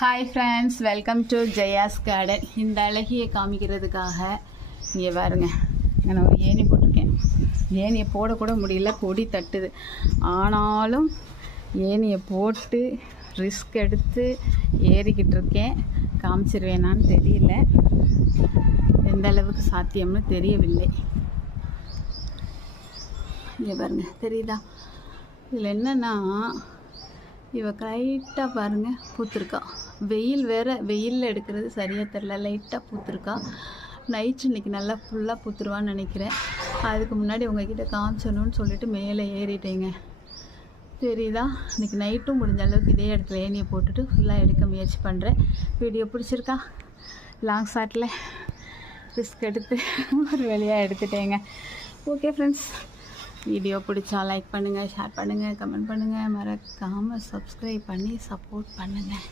Hi friends, welcome to Jaya's garden. இந்த அழகியை காமிக்கிறதுக்காக இங்கே பாருங்க, நான் ஒரு ஏணி போட்டிருக்கேன். ஏணியை போடக்கூட முடியல, கொடி தட்டுது. ஆனாலும் ஏணியை போட்டு ரிஸ்க் எடுத்து ஏறிக்கிட்டு இருக்கேன். காமிச்சிருவேனான்னு தெரியல, எந்த அளவுக்கு சாத்தியம்னு தெரியவில்லை. இங்கே பாருங்க, தெரியுதா? இதில் என்னென்னா, இவ லைட்டாக பாருங்கள் பூத்துருக்கா. வெயில் வேறு, வெயிலில் எடுக்கிறது சரியாக தெரில, லைட்டாக பூத்துருக்கா. நைட்டு இன்றைக்கி நல்லா ஃபுல்லாக பூத்துருவான்னு நினைக்கிறேன். அதுக்கு முன்னாடி உங்ககிட்ட காமிச்சணும்னு சொல்லிட்டு மேலே ஏறிட்டேங்க. தெரியுதா? இன்றைக்கி நைட்டும் முடிஞ்ச அளவுக்கு இதே இடத்துல ஏணியை போட்டுட்டு ஃபுல்லாக எடுக்க முயற்சி பண்ணுறேன். வீடியோ பிடிச்சிருக்கா? லாங் ஷாட்டில் ரிஸ்க் எடுத்து ஒரு வழியாக எடுத்துட்டேங்க. ஓகே ஃப்ரெண்ட்ஸ், வீடியோ பிடிச்சா லைக் பண்ணுங்கள், ஷேர் பண்ணுங்கள், கமெண்ட் பண்ணுங்கள், மறக்காமல் சப்ஸ்கிரைப் பண்ணி சப்போர்ட் பண்ணுங்கள்.